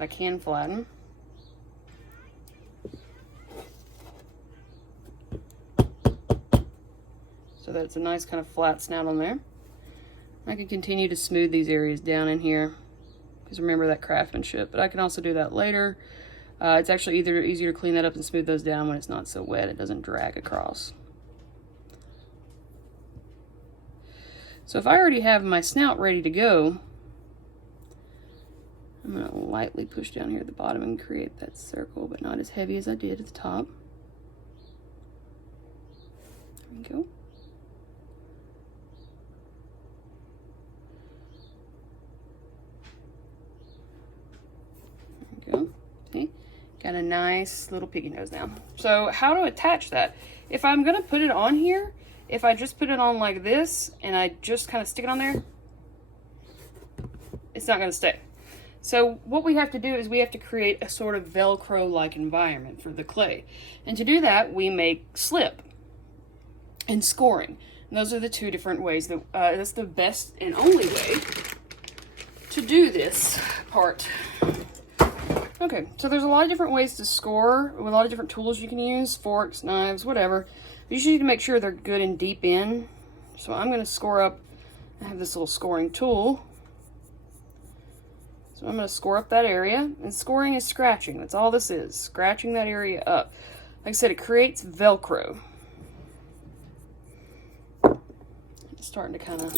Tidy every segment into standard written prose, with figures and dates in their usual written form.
I can flatten. So that it's a nice kind of flat snout on there. I can continue to smooth these areas down in here, because remember that craftsmanship, but I can also do that later. It's actually easier to clean that up and smooth those down when it's not so wet. It doesn't drag across. So if I already have my snout ready to go, I'm going to lightly push down here at the bottom and create that circle, but not as heavy as I did at the top. There we go. There we go. See? Got a nice little piggy nose now. So how to attach that? If I'm going to put it on here, if I just put it on like this and I just kind of stick it on there, it's not going to stay. So what we have to do is we have to create a sort of Velcro-like environment for the clay. And to do that, we make slip and scoring. And those are the two different ways that that's the best and only way to do this part. Okay, so there's a lot of different ways to score, with a lot of different tools you can use, forks, knives, whatever. You just need to make sure they're good and deep in. So I'm going to score up, I have this little scoring tool. So I'm going to score up that area, and scoring is scratching. That's all this is, scratching that area up. Like I said, it creates Velcro. It's starting to kind of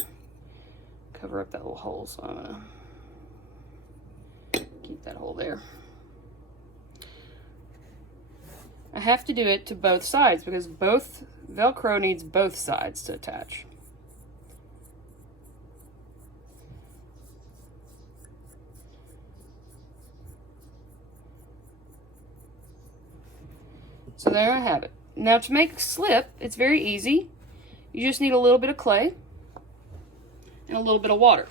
cover up that little hole, so I'm going to keep that hole there. I have to do it to both sides because both Velcro needs both sides to attach. So there I have it. Now to make slip, it's very easy. You just need a little bit of clay and a little bit of water.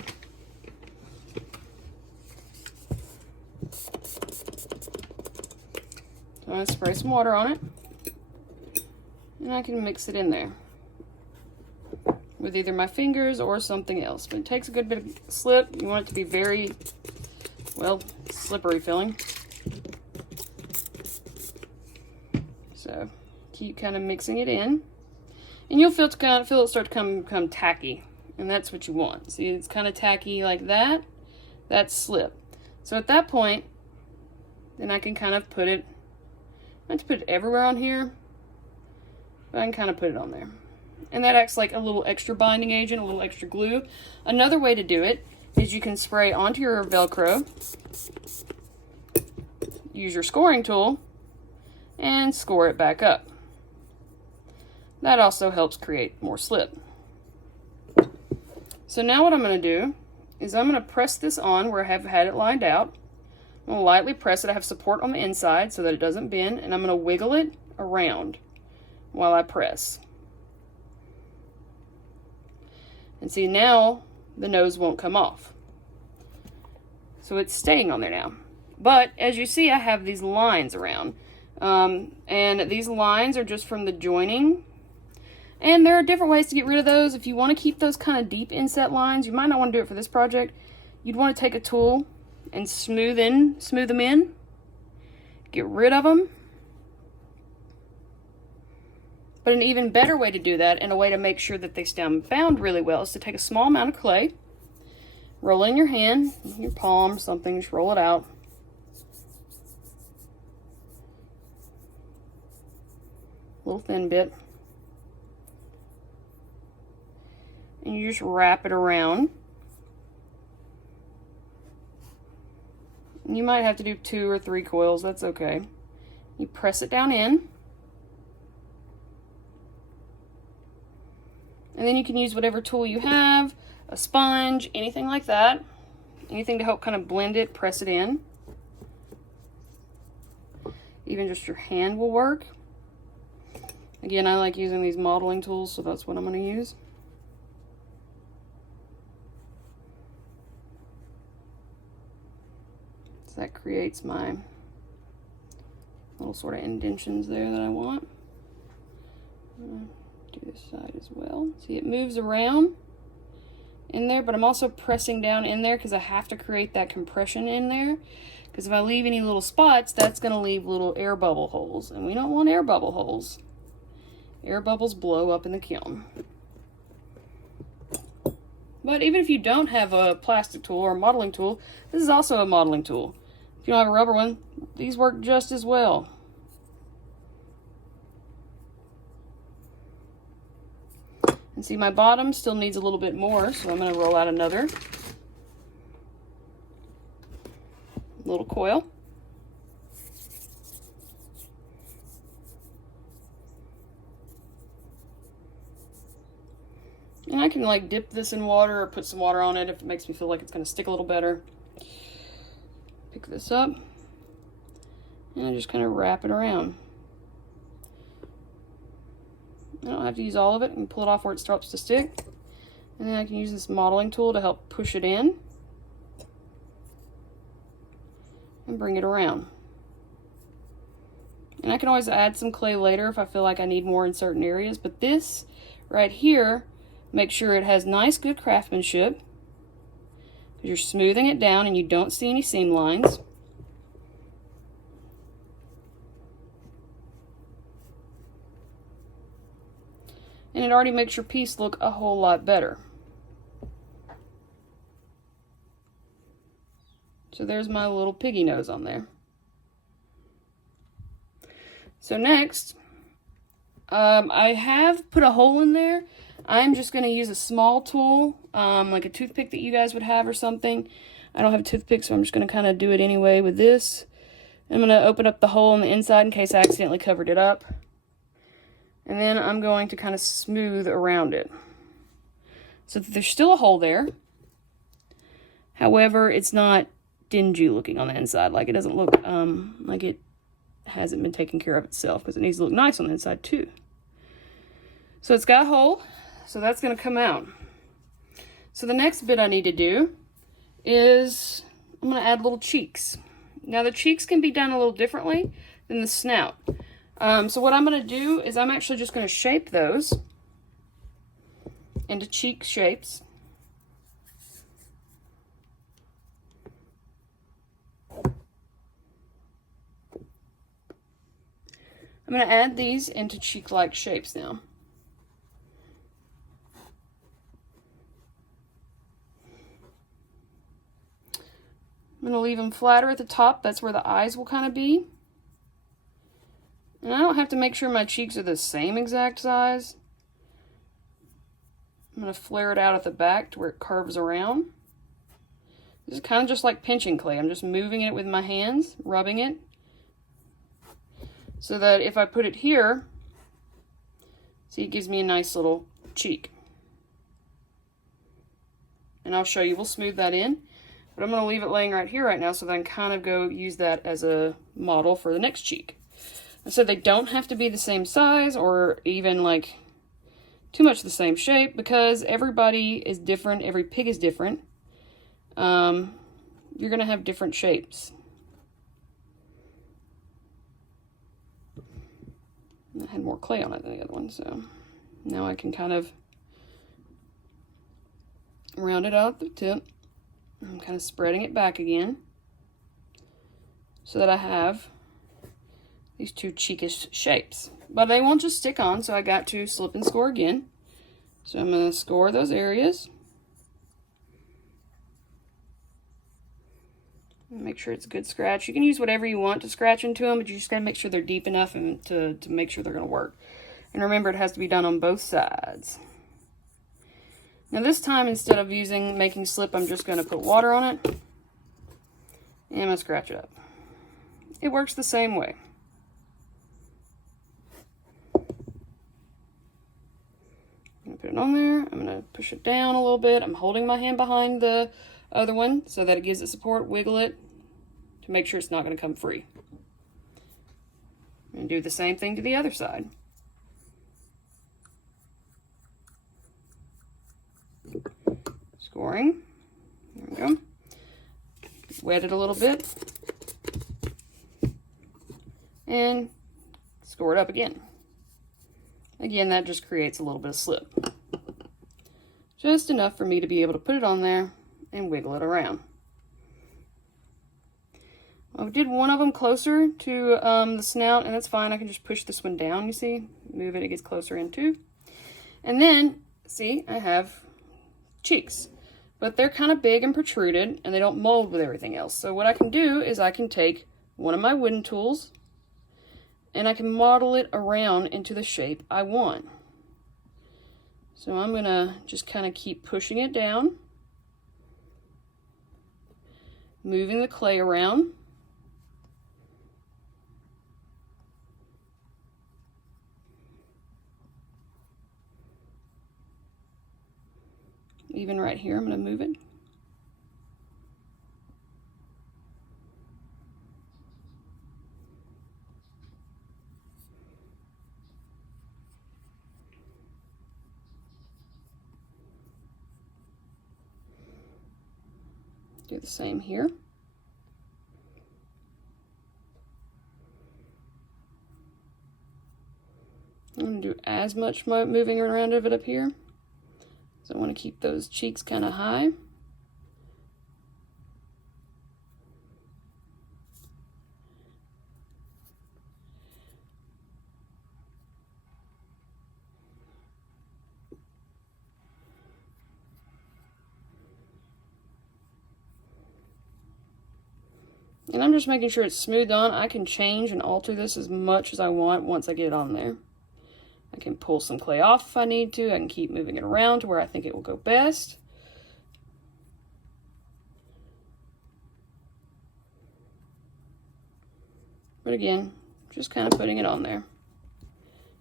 So I'm going to spray some water on it, and I can mix it in there with either my fingers or something else. But it takes a good bit of slip. You want it to be very, well, slippery feeling. So keep kind of mixing it in, and you'll feel it start to become tacky, and that's what you want. See, it's kind of tacky like that. That's slip. So at that point, then I can kind of put it. I have to put it everywhere on here, but I can kind of put it on there. And that acts like a little extra binding agent, a little extra glue. Another way to do it is you can spray onto your Velcro, use your scoring tool, and score it back up. That also helps create more slip. So now what I'm going to do is I'm going to press this on where I have had it lined out. I'm going to lightly press it. I have support on the inside so that it doesn't bend, and I'm going to wiggle it around while I press. And see, now the nose won't come off. So it's staying on there now. But as you see, I have these lines around. And these lines are just from the joining. And there are different ways to get rid of those. If you want to keep those kind of deep inset lines, you might not want to do it for this project. You'd want to take a tool and smooth them in, get rid of them. But an even better way to do that, and a way to make sure that they stay bound really well, is to take a small amount of clay, roll it in your hand, your palm, something, just roll it out. Little thin bit. And you just wrap it around. You might have to do 2 or 3 coils, that's okay. You press it down in. And then you can use whatever tool you have, a sponge, anything like that. Anything to help kind of blend it, press it in. Even just your hand will work. Again, I like using these modeling tools, so that's what I'm going to use. So that creates my little sort of indentions there that I want. I'm going to do this side as well. See, it moves around in there, but I'm also pressing down in there because I have to create that compression in there. Because if I leave any little spots, that's going to leave little air bubble holes, and we don't want air bubble holes. Air bubbles blow up in the kiln. But even if you don't have a plastic tool or a modeling tool, this is also a modeling tool. If you don't have a rubber one, these work just as well. And see, my bottom still needs a little bit more, so I'm going to roll out another little coil. And I can like dip this in water or put some water on it if it makes me feel like it's going to stick a little better. Pick this up and I just kind of wrap it around. I don't have to use all of it. I can pull it off where it starts to stick. And then I can use this modeling tool to help push it in and bring it around. And I can always add some clay later if I feel like I need more in certain areas, but this right here, make sure it has nice, good craftsmanship, because you're smoothing it down and you don't see any seam lines. And it already makes your piece look a whole lot better. So there's my little piggy nose on there. So next, I have put a hole in there. I'm just going to use a small tool, like a toothpick that you guys would have or something. I don't have a toothpick, so I'm just going to kind of do it anyway with this. I'm going to open up the hole on the inside in case I accidentally covered it up. And then I'm going to kind of smooth around it, so that there's still a hole there. However, it's not dingy looking on the inside. Like it doesn't look like it hasn't been taken care of itself, because it needs to look nice on the inside too. So it's got a hole, so that's going to come out. So the next bit I need to do is I'm going to add little cheeks. Now the cheeks can be done a little differently than the snout. So what I'm going to do is I'm actually just going to shape those into cheek shapes. I'm going to add these into cheek-like shapes now. I'm going to leave them flatter at the top. That's where the eyes will kind of be. And I don't have to make sure my cheeks are the same exact size. I'm going to flare it out at the back to where it curves around. This is kind of just like pinching clay. I'm just moving it with my hands, rubbing it, so that if I put it here, see, it gives me a nice little cheek. And I'll show you, we'll smooth that in. But I'm going to leave it laying right here right now so that I can kind of go use that as a model for the next cheek. So they don't have to be the same size or even like too much the same shape, because everybody is different. Every pig is different. You're going to have different shapes. I had more clay on it than the other one, so now I can kind of round it out at the tip. I'm kind of spreading it back again so that I have these two cheekish shapes. But they won't just stick on, so I got to slip and score again. So I'm going to score those areas. Make sure it's a good scratch. You can use whatever you want to scratch into them, but you just got to make sure they're deep enough and to make sure they're going to work. And remember, it has to be done on both sides. Now this time, instead of making slip, I'm just going to put water on it. And I'm going to scratch it up. It works the same way. I'm going to put it on there. I'm going to push it down a little bit. I'm holding my hand behind the other one so that it gives it support. Wiggle it to make sure it's not going to come free. And do the same thing to the other side. Scoring. There we go. Wet it a little bit. And score it up again. Again, that just creates a little bit of slip. Just enough for me to be able to put it on there and wiggle it around. I did one of them closer to the snout, and that's fine. I can just push this one down, you see? Move it, it gets closer in too. And then, see, I have cheeks. But they're kind of big and protruded, and they don't mold with everything else. So what I can do is I can take one of my wooden tools, and I can model it around into the shape I want. So I'm gonna just kind of keep pushing it down, moving the clay around. Even right here, I'm gonna move it. Do the same here. I'm going to do as much moving around of it up here. So I want to keep those cheeks kind of high. And I'm just making sure it's smoothed on. I can change and alter this as much as I want once I get it on there. I can pull some clay off if I need to. I can keep moving it around to where I think it will go best. But again, just kind of putting it on there.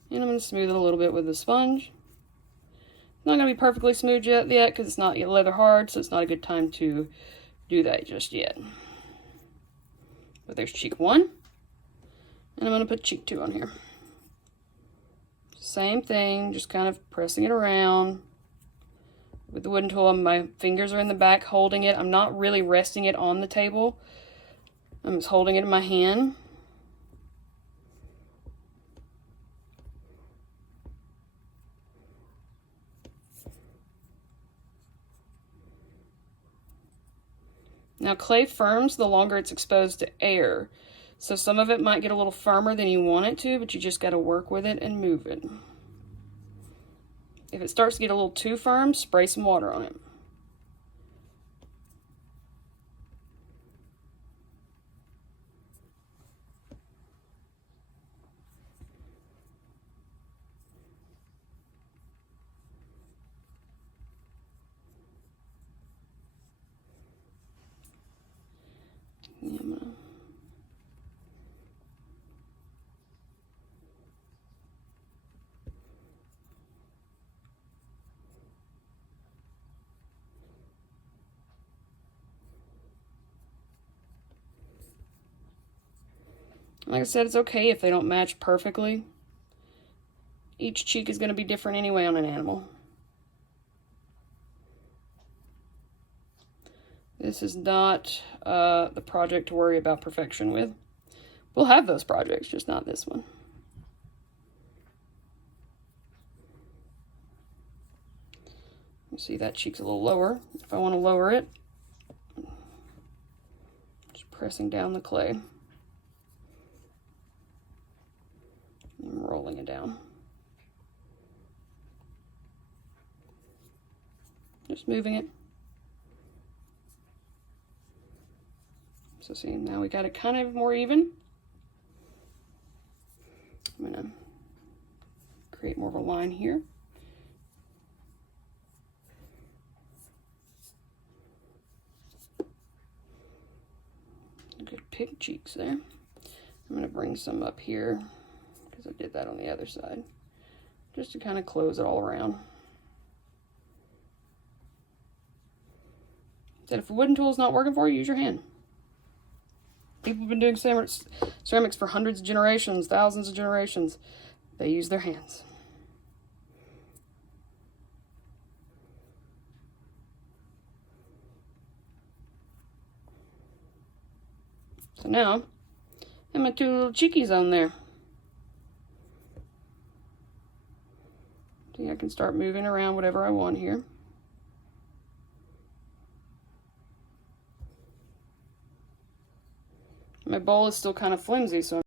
And I'm going to smooth it a little bit with the sponge. It's not going to be perfectly smooth yet because it's not yet leather hard, so it's not a good time to do that just yet. But there's cheek 1, and I'm going to put cheek 2 on here. Same thing, just kind of pressing it around with the wooden tool. My fingers are in the back holding it. I'm not really resting it on the table. I'm just holding it in my hand. Now clay firms the longer it's exposed to air. So some of it might get a little firmer than you want it to, but you just got to work with it and move it. If it starts to get a little too firm, spray some water on it. Like I said, it's okay if they don't match perfectly. Each cheek is going to be different anyway on an animal. This is not the project to worry about perfection with. We'll have those projects, just not this one. You see that cheek's a little lower. If I want to lower it, just pressing down the clay. I'm rolling it down. Just moving it. So see, now we got it kind of more even. I'm going to create more of a line here. Good pink cheeks there. I'm going to bring some up here, because I did that on the other side, just to kind of close it all around. Said if a wooden tool is not working for you, use your hand. People have been doing ceramics for hundreds of generations, thousands of generations. They use their hands. So now, I have my two little cheekies on there. See, I can start moving around whatever I want here. My bowl is still kind of flimsy, so